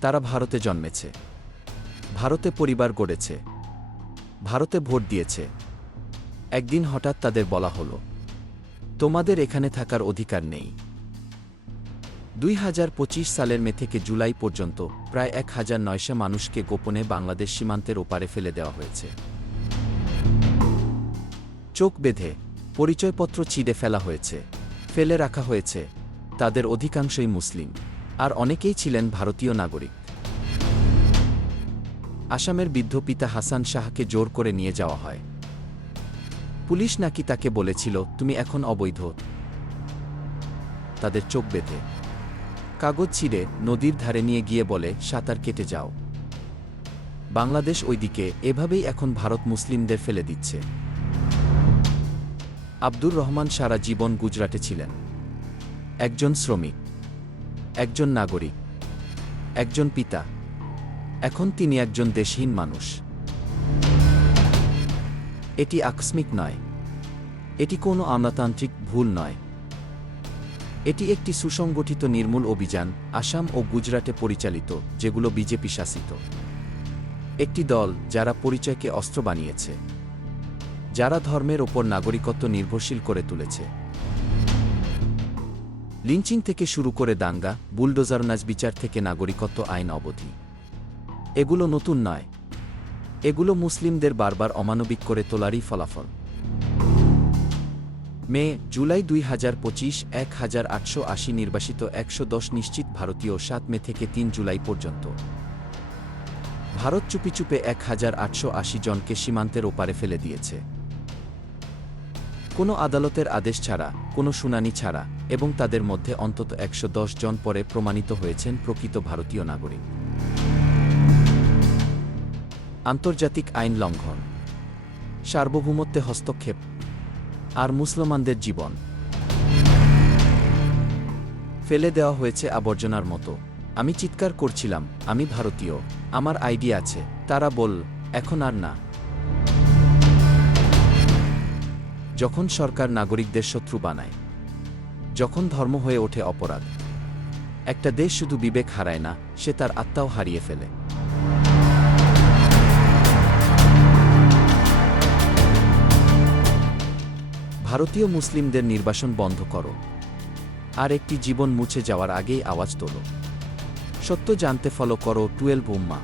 তারা ভারতে জন্মেছে। ভারতে পরিবার গড়েছে। ভারতে ভোট দিয়েছে। একদিন হঠাৎ তাদের বলা হলো, তোমাদের এখানে থাকার অধিকার নেই। দুই হাজার পঁচিশ সালের মে থেকে জুলাই পর্যন্ত প্রায় এক হাজার নয়শো মানুষকে গোপনে বাংলাদেশ সীমান্তের ওপারে ফেলে দেওয়া হয়েছে। চোখ বেঁধে পরিচয়পত্র ছিঁড়ে ফেলা হয়েছে, ফেলে রাখা হয়েছে, তাদের অধিকাংশই মুসলিম। আর অনেকেই ছিলেন ভারতীয় নাগরিক। আসামের বৃদ্ধ পিতা হাসান শাহকে জোর করে নিয়ে যাওয়া হয়। পুলিশ নাকি তাকে বলেছিল, তুমি এখন অবৈধ। তাদের চোখ বেঁধে। কাগজ ছিঁড়ে নদীর ধারে নিয়ে গিয়ে বলে, সাঁতার কেটে যাও। বাংলাদেশ ওইদিকে এভাবেই এখন ভারত মুসলিমদের ফেলে দিচ্ছে। আব্দুর রহমান সারা জীবন গুজরাটে ছিলেন। একজন শ্রমিক। একজন নাগরিক, একজন পিতা, এখন তিনি একজন দেশহীন মানুষ। এটি আকস্মিক নয়, এটি কোনো আমলাতান্ত্রিক ভুল নয়। এটি একটি সুসংগঠিত নির্মূল অভিযান, আসাম ও গুজরাটে পরিচালিত, যেগুলো বিজেপি শাসিত। একটি দল যারা পরিচয়কে অস্ত্র বানিয়েছে, যারা ধর্মের ওপর নাগরিকত্ব নির্ভরশীল করে তুলেছে। লিঞ্চিং থেকে শুরু করে দাঙ্গা, বুলডোজার বিচার থেকে নাগরিকত্ব আইন অবধি। এগুলো নতুন নয়। এগুলো মুসলিমদের বারবার অমানবিক করে তোলারই ফলাফল। মে, জুলাই দুই হাজার পঁচিশ, এক হাজার আটশো আশি নির্বাসিত একশো দশ নিশ্চিত ভারতীয় সাত মে থেকে তিন জুলাই পর্যন্ত। ভারত চুপি চুপে এক হাজার আটশো আশি জনকে সীমান্তের ওপারে ফেলে দিয়েছে। কোনো আদালতের আদেশ ছাড়া, কোনো শুনানি ছাড়া এবং তাদের মধ্যে অন্তত একশো দশ জন পরে প্রমাণিত হয়েছেন প্রকৃত ভারতীয় নাগরিক। আন্তর্জাতিক আইন লঙ্ঘন, সার্বভৌমত্বে হস্তক্ষেপ আর মুসলমানদের জীবন। ফেলে দেওয়া হয়েছে আবর্জনার মতো। আমি চিৎকার করছিলাম, আমি ভারতীয়, আমার আইডিয়া আছে, তারা বল, এখন আর না। যখন সরকার নাগরিকদের শত্রু বানায় যখন ধর্ম হয়ে ওঠে অপরাধ। একটা দেশ শুধু বিবেক হারায় না, সে তার আত্মাও হারিয়ে ফেলে। ভারতীয় মুসলিমদের নির্বাসন বন্ধ করো। আর একটি জীবন মুছে যাওয়ার আগেই আওয়াজ তোলো। সত্য জানতে ফলো করো টুয়েলভ উম্মা।